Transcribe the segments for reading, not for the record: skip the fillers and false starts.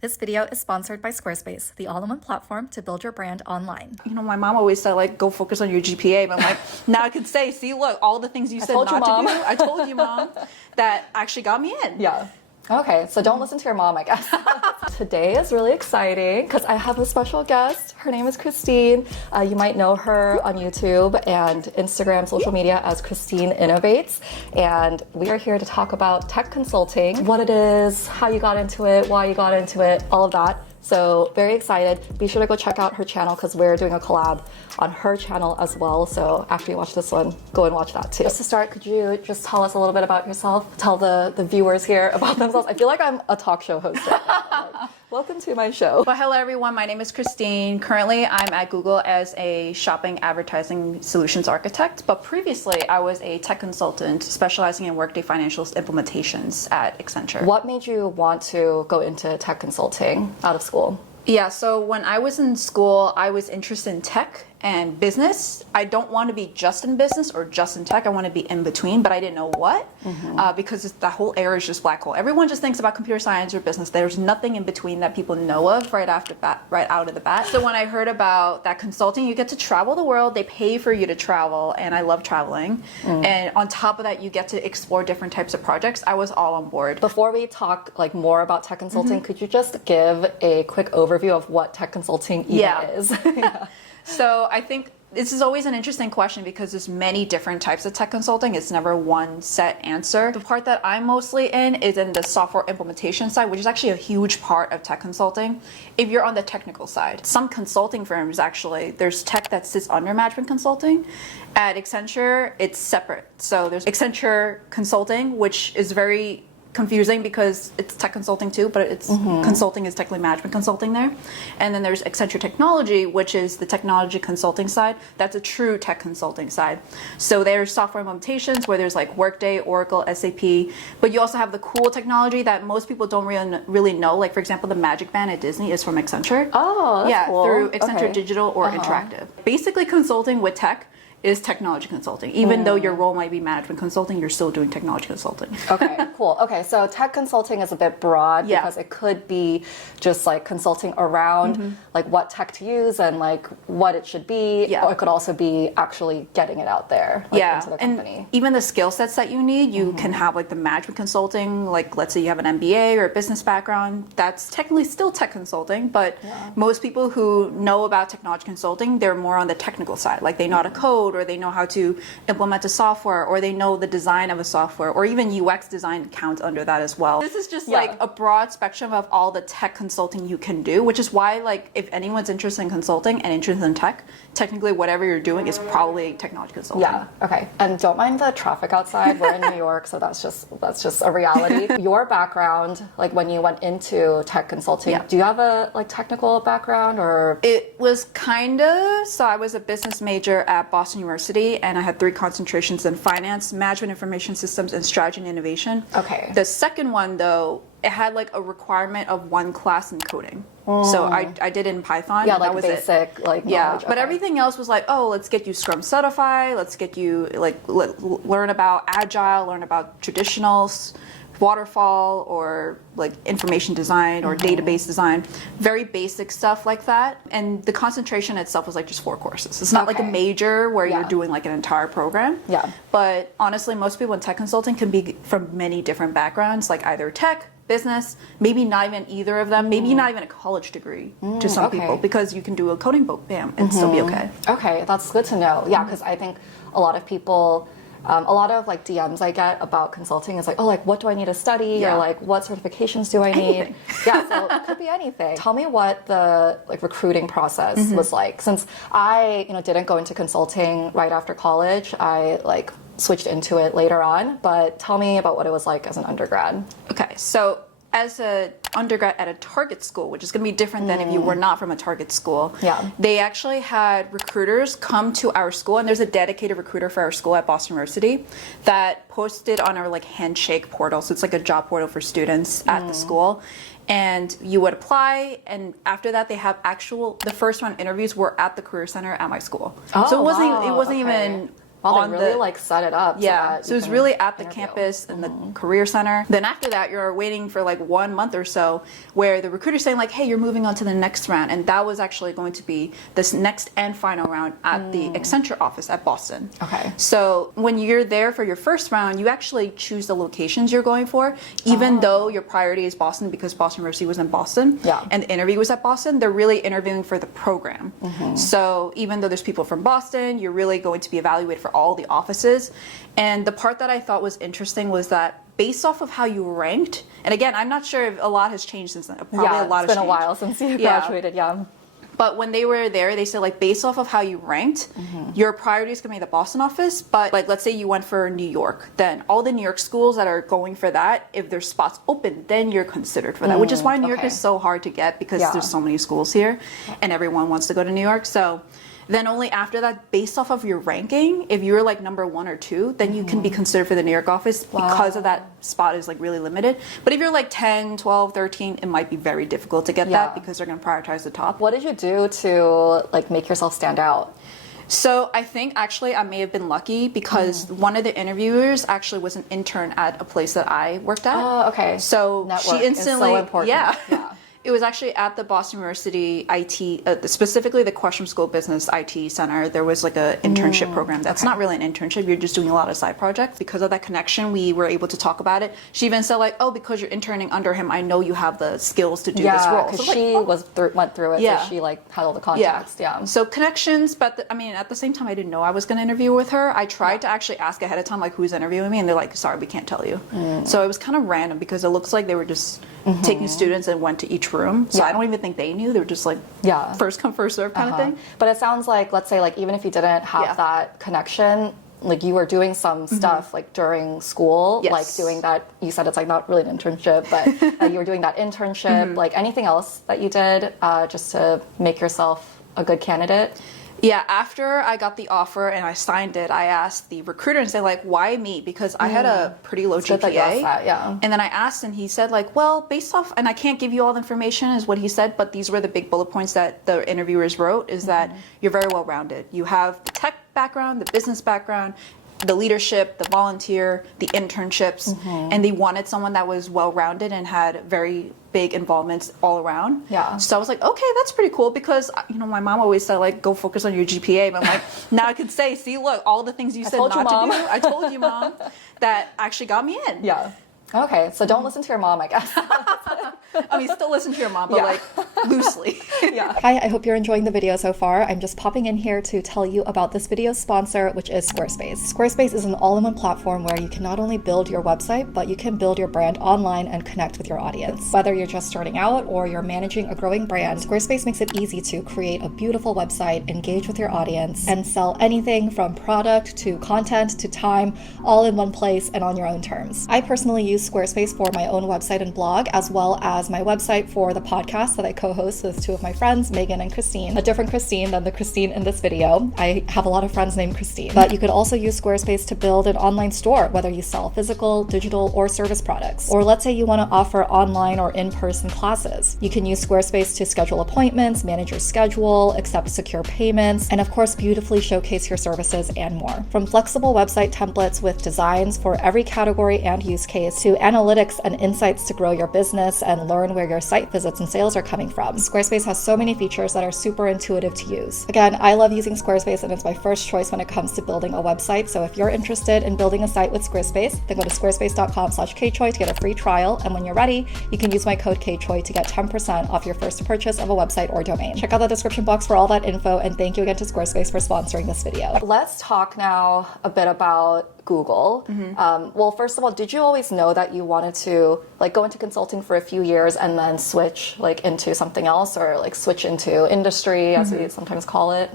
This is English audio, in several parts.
This video is sponsored by Squarespace, the all-in-one platform to build your brand online. You know, my mom always said, like, go focus on your GPA. But I'm like, now I can say, see, look, all the things you said not to do. I told you, Mom, that actually got me in. Yeah. Okay, so don't listen to your mom, I guess. Today is really exciting because I have a special guest. Her name is Christine. You might know her on YouTube and Instagram, social media as Christine Innovates. And we are here to talk about tech consulting, what it is, how you got into it, why you got into it, all of that. So very excited. Be sure to go check out her channel because we're doing a collab on her channel as well. So after you watch this one, go and watch that too. Just to start, could you just tell us a little bit about yourself? Tell the viewers here about themselves. I feel like I'm a talk show host right now. Like, welcome to my show. Well, hello everyone. My name is Christine. Currently, I'm at Google as a shopping advertising solutions architect. But previously, I was a tech consultant specializing in Workday financials implementations at Accenture. What made you want to go into tech consulting out of school? Yeah, so when I was in school, I was interested in tech and business. I don't want to be just in business or just in tech. I want to be in between, but I didn't know what because the whole area is just black hole. Everyone just thinks about computer science or business. There's nothing in between that people know of right out of the bat. So when I heard about that consulting, you get to travel the world. They pay for you to travel, and I love traveling. And on top of that, you get to explore different types of projects. I was all on board. Before we talk like more about tech consulting, could you just give a quick overview of what tech consulting even is? Yeah. So I think this is always an interesting question because there's many different types of tech consulting. It's never one set answer. The part that I'm mostly in is in the software implementation side, which is actually a huge part of tech consulting. If you're on the technical side, some consulting firms actually, there's tech that sits under management consulting. At Accenture, it's separate. So there's Accenture Consulting, which is very confusing because it's tech consulting too, but it's consulting is technically management consulting there. And then there's Accenture Technology, which is the technology consulting side. That's a true tech consulting side. So there's software implementations where there's like Workday, Oracle, SAP, but you also have the cool technology that most people don't really know. Like for example, the Magic Band at Disney is from Accenture. Oh, that's cool. Through Accenture Digital or Interactive. Basically consulting with tech is technology consulting. Even though your role might be management consulting, you're still doing technology consulting. Okay, cool. Okay, so tech consulting is a bit broad because it could be just like consulting around like what tech to use and like what it should be, or it could also be actually getting it out there into the company. And even the skill sets that you need, you can have like the management consulting, like let's say you have an MBA or a business background, that's technically still tech consulting, but most people who know about technology consulting, they're more on the technical side, like they know how to code, or they know how to implement a software, or they know the design of a software, or even UX design counts under that as well. This is just like a broad spectrum of all the tech consulting you can do, which is why like if anyone's interested in consulting and interested in tech, technically whatever you're doing is probably technology consulting. Yeah, okay. And don't mind the traffic outside. We're in New York, so that's just a reality. Your background, like when you went into tech consulting, do you have a like technical background or? It was kind of, so I was a business major at Boston University, and I had 3 concentrations in finance, management information systems, and strategy and innovation. Okay. The second one, though, it had like a requirement of 1 class in coding. So I did it in Python. Yeah, and like that was basic, it. like yeah. knowledge. But everything else was like, oh, let's get you Scrum certified. Let's get you like learn about Agile, learn about traditionals, waterfall, or like information design or database design, very basic stuff like that. And the concentration itself was like just 4 courses. It's not like a major where you're doing like an entire program. Yeah. But honestly, most people in tech consulting can be from many different backgrounds, like either tech, business, maybe not even either of them, maybe not even a college degree to some people, because you can do a coding book, bam, and still be okay. Okay, that's good to know. Yeah, because I think a lot of people, a lot of like DMs I get about consulting is like, oh, like what do I need to study, or like what certifications do I need? Yeah, so it could be anything. Tell me what the like recruiting process was like. Since I, didn't go into consulting right after college, I like switched into it later on. But tell me about what it was like as an undergrad. Okay, so as an undergrad at a target school, which is going to be different than if you were not from a target school, they actually had recruiters come to our school, and there's a dedicated recruiter for our school at Boston University that posted on our like handshake portal. So it's like a job portal for students at the school. And you would apply, and after that they have the first round interviews were at the career center at my school. So it wasn't even Wow, on they really the like set it up. yeah, so it was really at the interview. campus and the career center. Then after that, you're waiting for like 1 month or so where the recruiter's saying like, hey, you're moving on to the next round. And that was actually going to be this next and final round at the Accenture office at Boston. Okay. So when you're there for your first round, you actually choose the locations you're going for, even though your priority is Boston because Boston University was in Boston Yeah. and the interview was at Boston, they're really interviewing for the program. So even though there's people from Boston, you're really going to be evaluated for all the offices. And the part that I thought was interesting was that based off of how you ranked, and again, I'm not sure if a lot has changed since then. Probably Yeah, a lot it's has been a changed. while since you Yeah. graduated. Yeah. But when they were there, they said like based off of how you ranked, your priority is gonna be the Boston office. But like let's say you went for New York, then all the New York schools that are going for that, if there's spots open, then you're considered for that. Which is why New York okay. is so hard to get because Yeah. there's so many schools here, and everyone wants to go to New York. So then only after that, based off of your ranking, if you're like number 1 or 2, then you can be considered for the New York office because of that spot is like really limited. But if you're like 10, 12, 13, it might be very difficult to get Yeah. that because they're going to prioritize the top. What did you do to like make yourself stand out? So I think actually I may have been lucky because one of the interviewers actually was an intern at a place that I worked at. Oh, okay. So Network she instantly, is so important. yeah. Yeah. It was actually at the Boston University IT, specifically the Questrom School of Business IT Center. There was like a internship program. That's not really an internship. You're just doing a lot of side projects. Because of that connection, we were able to talk about it. She even said like, oh, because you're interning under him, I know you have the skills to do this Yeah, role. because So she went through it, Yeah. so she like had all the context. Yeah. So connections, but I mean, at the same time, I didn't know I was going to interview with her. I tried to actually ask ahead of time, like, who's interviewing me, and they're like, sorry, we can't tell you. So it was kind of random because it looks like they were just taking students and went to each room. So I don't even think they knew. They were just like, Yeah. first come, first serve kind of thing. But it sounds like, let's say, like even if you didn't have Yeah. that connection, like you were doing some stuff like during school, Yes. like doing that. You said it's like not really an internship, but you were doing that internship. Like anything else that you did just to make yourself a good candidate. Yeah, after I got the offer and I signed it, I asked the recruiter and said like, why me? Because I had a pretty low good that you asked GPA. that, yeah. And then I asked and he said like, well, based off, and I can't give you all the information is what he said, but these were the big bullet points that the interviewers wrote is that you're very well rounded. You have the tech background, the business background, the leadership, the volunteer, the internships, and they wanted someone that was well-rounded and had very big involvements all around. Yeah. So I was like, okay, that's pretty cool because you know my mom always said like go focus on your GPA, but I'm like now I could say, see, look, all the things you said told you, not Mom. to do, I told you, Mom, that actually got me in. Yeah. Okay, so don't listen to your mom, I guess. I mean, still listen to your mom, but Yeah. like loosely. Yeah. Hi, I hope you're enjoying the video so far. I'm just popping in here to tell you about this video's sponsor, which is Squarespace. Squarespace is an all-in-one platform where you can not only build your website, but you can build your brand online and connect with your audience. Whether you're just starting out or you're managing a growing brand, Squarespace makes it easy to create a beautiful website, engage with your audience, and sell anything from product to content to time, all in one place and on your own terms. I personally use Squarespace for my own website and blog, as well as my website for the podcast that I co-host with two of my friends, Megan and Christine. A different Christine than the Christine in this video. I have a lot of friends named Christine. But you could also use Squarespace to build an online store, whether you sell physical, digital, or service products. Or let's say you want to offer online or in-person classes. You can use Squarespace to schedule appointments, manage your schedule, accept secure payments, and of course beautifully showcase your services and more. From flexible website templates with designs for every category and use case to analytics and insights to grow your business and learn where your site visits and sales are coming from. Squarespace has so many features that are super intuitive to use. Again, I love using Squarespace and it's my first choice when it comes to building a website. So if you're interested in building a site with Squarespace, then go to squarespace.com/kchoi to get a free trial. And when you're ready, you can use my code kchoi to get 10% off your first purchase of a website or domain. Check out the description box for all that info. And thank you again to Squarespace for sponsoring this video. Let's talk now a bit about Google. Well, first of all, did you always know that you wanted to like go into consulting for a few years and then switch like into something else or like switch into industry as we sometimes call it?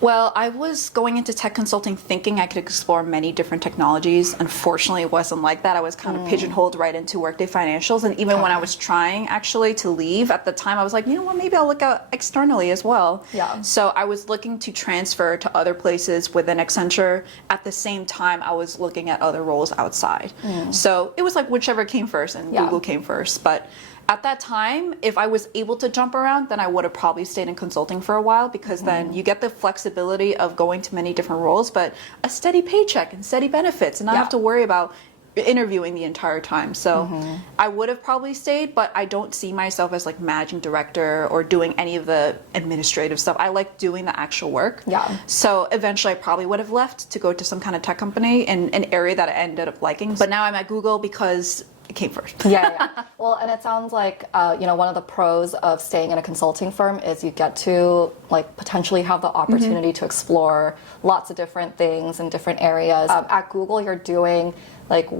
Well, I was going into tech consulting thinking I could explore many different technologies. Unfortunately, it wasn't like that. I was kind of pigeonholed right into Workday Financials. And even when I was trying actually to leave at the time, I was like, you know what, maybe I'll look out externally as well. Yeah. So I was looking to transfer to other places within Accenture. At the same time, I was looking at other roles outside. So it was like whichever came first, and Yeah. Google came first. But At that time, if I was able to jump around, then I would have probably stayed in consulting for a while, because then you get the flexibility of going to many different roles, but a steady paycheck and steady benefits, and not have to worry about interviewing the entire time. So I would have probably stayed, but I don't see myself as like managing director or doing any of the administrative stuff. I like doing the actual work. Yeah. So eventually I probably would have left to go to some kind of tech company in an area that I ended up liking. But now I'm at Google because it came first. Yeah. Well, and it sounds like, one of the pros of staying in a consulting firm is you get to like potentially have the opportunity to explore lots of different things in different areas. At Google, you're doing like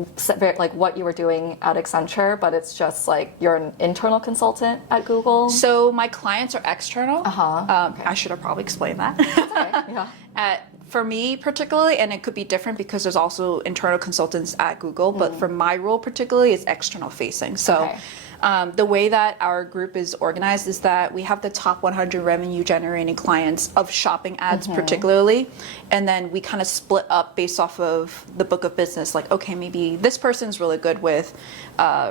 what you were doing at Accenture, but it's just like you're an internal consultant at Google. So my clients are external. Okay. I should have probably explained that. Okay. Yeah. For me particularly, and it could be different because there's also internal consultants at Google, but for my role particularly, it's external facing. So the way that our group is organized is that we have the top 100 revenue generating clients of shopping ads particularly, and then we kind of split up based off of the book of business. Like, okay, maybe this person's really good with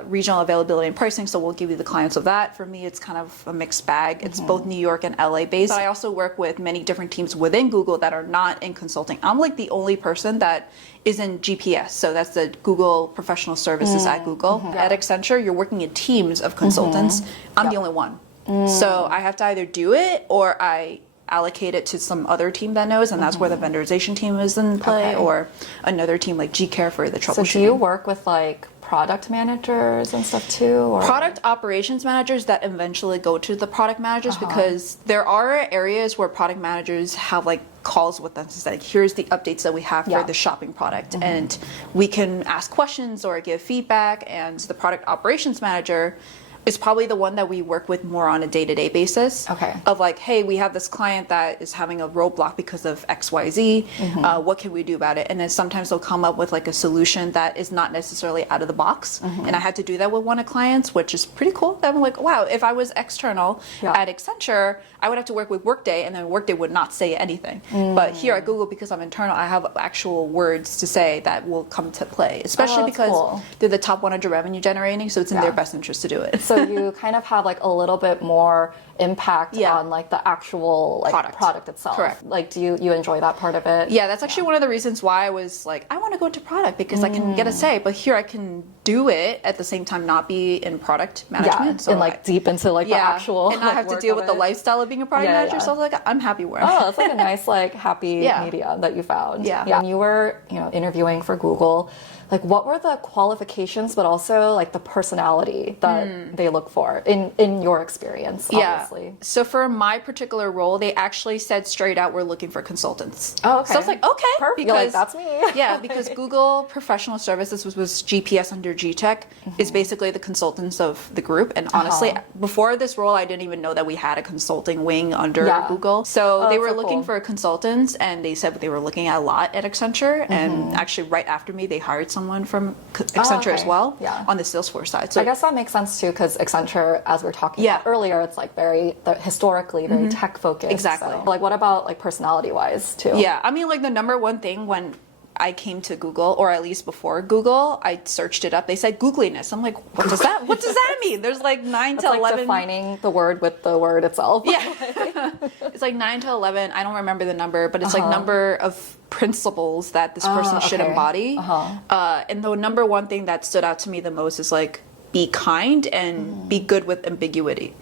regional availability and pricing, so we'll give you the clients of that. For me, it's kind of a mixed bag. It's both New York and LA based. But I also work with many different teams within Google that are not in consulting. I'm like the only person that is in GPS, so that's the Google Professional Services at Google. At Accenture, you're working in teams of consultants. I'm the only one. So I have to either do it or I allocate it to some other team that knows, and that's where the vendorization team is in play, or another team like Gcare for the troubleshooting. So do you work with like product managers and stuff too? Or? Product operations managers that eventually go to the product managers, because there are areas where product managers have like calls with us. It's like, here's the updates that we have for the shopping product, and we can ask questions or give feedback, and the product operations manager is probably the one that we work with more on a day-to-day basis. Okay. Of like, hey, we have this client that is having a roadblock because of XYZ. What can we do about it? And then sometimes they'll come up with like a solution that is not necessarily out of the box. And I had to do that with one of clients, which is pretty cool. I'm like, wow, if I was external at Accenture, I would have to work with Workday, and then Workday would not say anything. But here at Google, because I'm internal, I have actual words to say that will come to play, especially because they're the top 100 revenue generating, so it's in their best interest to do it. So you kind of have like a little bit more impact on like the actual like product itself. Correct. Like, do you enjoy that part of it? Yeah, that's actually one of the reasons why I was like, I want to go into product, because I can get a say, but here I can do it at the same time, not be in product management. So and like deep into like the actual, and not have to deal with the lifestyle of being a product manager. So I was like, I'm happy where I'm Oh, it's like a nice like happy medium that you found. Yeah. When you were interviewing for Google, like what were the qualifications, but also like the personality that they look for in your experience, obviously? So for my particular role, they actually said straight out, we're looking for consultants. Oh, okay. So I was like, okay. Perfect. Because, you're like, that's me. Yeah, because Google Professional Services was GPS under GTech, is basically the consultants of the group. And honestly, before this role, I didn't even know that we had a consulting wing under Google. So they were looking for consultants, and they said they were looking at a lot at Accenture. And actually right after me, they hired someone from Accenture as well on the Salesforce side. So I guess that makes sense too, because Accenture, as we were talking about earlier, it's like very historically very tech focused. Exactly. So, like, what about like personality wise too? Yeah, I mean, like the number one thing when I came to Google, or at least before Google, I searched it up. They said googliness. I'm like, what does that mean? There's like 9 to 11 defining the word with the word itself. Yeah. It's like 9 to 11. I don't remember the number, but it's like number of principles that this person should embody. And the number one thing that stood out to me the most is like, be kind and be good with ambiguity,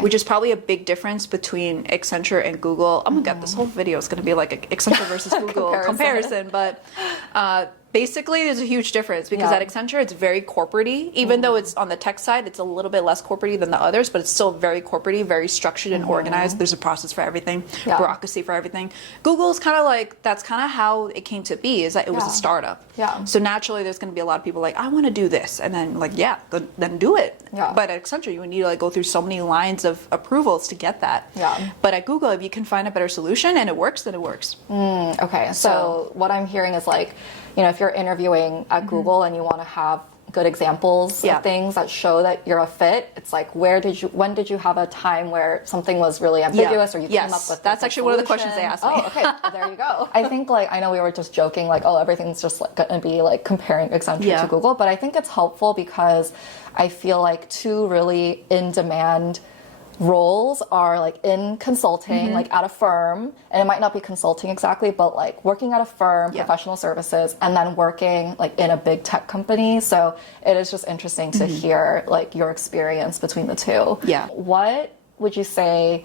which is probably a big difference between Accenture and Google. Oh my god, this whole video is going to be like an Accenture versus Google comparison, but basically there's a huge difference, because at Accenture it's very corporate-y. Even though it's on the tech side, it's a little bit less corporate-y than the others, but it's still very corporate-y, very structured and organized. There's a process for everything, bureaucracy for everything. Google's kind of like, that's kind of how it came to be, is that it was a startup. So naturally there's going to be a lot of people like, I want to do this, and then like, then do it. But at Accenture you would need to like go through so many lines of approvals to get that. But at Google, if you can find a better solution and it works, then it works. Okay, so what I'm hearing is like, if you're interviewing at Google and you want to have good examples Yeah. of things that show that you're a fit. It's like, when did you have a time where something was really ambiguous or you came up with That's actually one of the questions they asked me. Oh, okay. Well, there you go. I think like, I know we were just joking like, oh, everything's just like going to be like comparing Accenture to Google, but I think it's helpful because I feel like two really in-demand roles are like in consulting, like at a firm, and it might not be consulting exactly, but like working at a firm, professional services, and then working like in a big tech company. So it is just interesting to hear like your experience between the two. Yeah. What would you say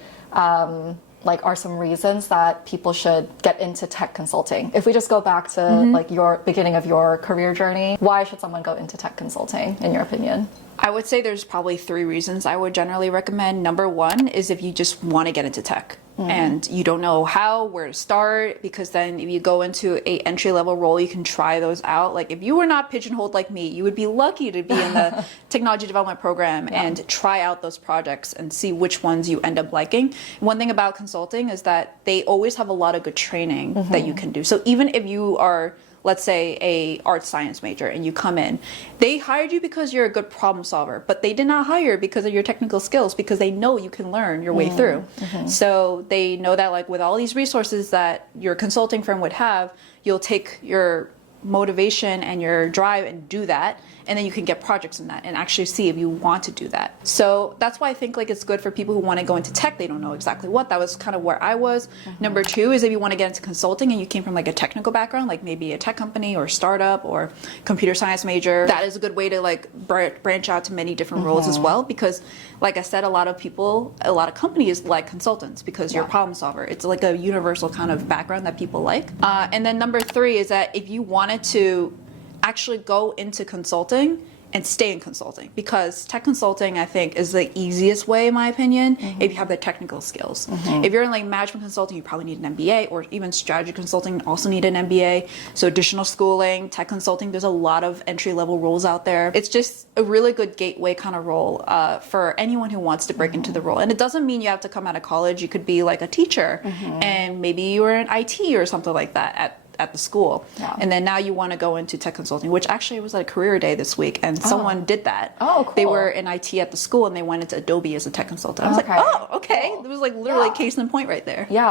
like are some reasons that people should get into tech consulting? If we just go back to like your beginning of your career journey, why should someone go into tech consulting in your opinion? I would say there's probably 3 reasons I would generally recommend. Number 1 is if you just want to get into tech and you don't know how, where to start, because then if you go into a entry-level role, you can try those out. Like if you were not pigeonholed like me, you would be lucky to be in the technology development program and try out those projects and see which ones you end up liking. One thing about consulting is that they always have a lot of good training that you can do. So even if you are, let's say, a art science major and you come in, they hired you because you're a good problem solver, but they did not hire because of your technical skills, because they know you can learn your way through. So they know that like with all these resources that your consulting firm would have, you'll take your motivation and your drive and do that, and then you can get projects in that and actually see if you want to do that. So that's why I think like it's good for people who want to go into tech. They don't know exactly what. That was kind of where I was. Number 2 is if you want to get into consulting and you came from like a technical background, like maybe a tech company or startup or computer science major, that is a good way to like branch out to many different roles as well, because like I said, a lot of companies like consultants because you're a problem solver. It's like a universal kind of background that people like. And then number 3 is that if you wanted to actually go into consulting and stay in consulting, because tech consulting I think is the easiest way in my opinion if you have the technical skills. If you're in like management consulting, you probably need an MBA, or even strategy consulting also need an MBA, so additional schooling. Tech consulting, there's a lot of entry-level roles out there. It's just a really good gateway kind of role for anyone who wants to break into the role. And it doesn't mean you have to come out of college. You could be like a teacher and maybe you were in IT or something like that at the school, and then now you want to go into tech consulting, which actually was like a career day this week, and someone did that. Oh, cool. They were in IT at the school and they went into Adobe as a tech consultant. I was like, oh, okay. Cool. It was like literally case in point right there. Yeah,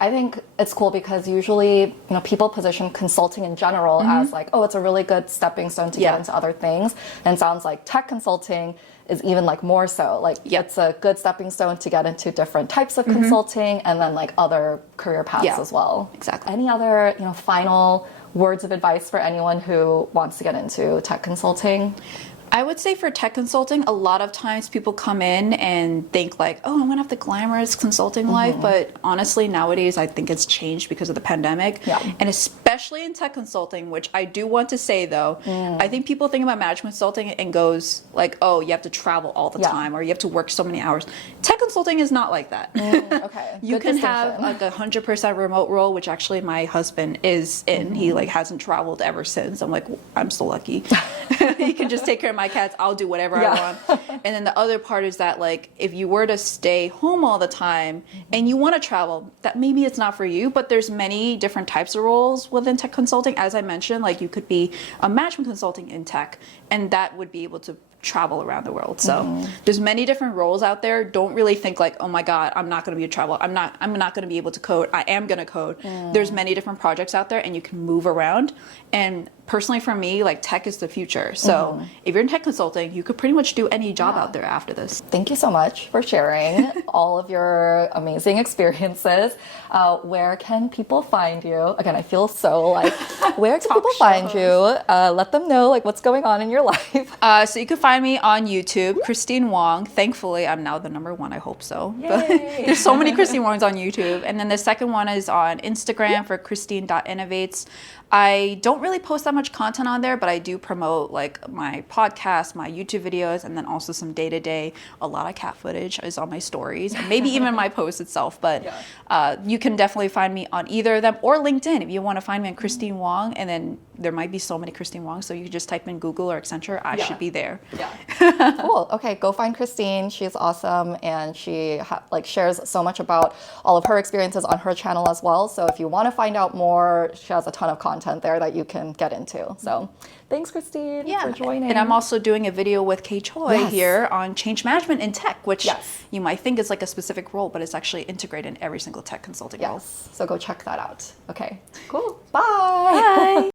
I think it's cool because usually, people position consulting in general as like, oh, it's a really good stepping stone to get into other things. And it sounds like tech consulting is even like more so like it's a good stepping stone to get into different types of consulting and then like other career paths as well. Exactly. Any other final words of advice for anyone who wants to get into tech consulting? I would say for tech consulting, a lot of times people come in and think like, oh, I'm going to have the glamorous consulting life. But honestly, nowadays, I think it's changed because of the pandemic. And especially in tech consulting, which I do want to say, though, I think people think about management consulting and goes like, oh, you have to travel all the time or you have to work so many hours. Tech consulting is not like that. Okay. You can have like 100% remote role, which actually my husband is in. He like hasn't traveled ever since. I'm like, I'm so lucky. He can just take care of my cats. I'll do whatever I want. And then the other part is that like if you were to stay home all the time and you want to travel, that maybe it's not for you, but there's many different types of roles within tech consulting. As I mentioned, like you could be a management consulting in tech, and that would be able to travel around the world. So there's many different roles out there. Don't really think like, oh my God, I'm not going to be a traveler. I'm not going to be able to code. I am going to code. There's many different projects out there and you can move around. And personally for me, like tech is the future. So if you're in tech consulting, you could pretty much do any job out there after this. Thank you so much for sharing all of your amazing experiences. Where can people find you? Again, I feel so like, where can people find you? Let them know like what's going on in your life. So you can find me on YouTube, Christine Wong. Thankfully, I'm now the #1. I hope so. But there's so many Christine Wongs on YouTube. And then the second one is on Instagram for Christine.innovates. I don't really post that much content on there, but I do promote like my podcast, my YouTube videos, and then also some day-to-day. A lot of cat footage is on my stories, and maybe even my post itself. But you can definitely find me on either of them, or LinkedIn if you want to find me on Christine Wong. And then there might be so many Christine Wongs, so you can just type in Google or Accenture. I should be there. Cool. Okay, go find Christine. She's awesome, and she shares so much about all of her experiences on her channel as well. So if you want to find out more, she has a ton of content there that you can get into. in too. So thanks, Christine, for joining. And I'm also doing a video with kchoi Yes. here on change management in tech, which Yes. you might think is like a specific role, but it's actually integrated in every single tech consulting role. Yes, so go check that out. Okay, cool. Bye. Bye.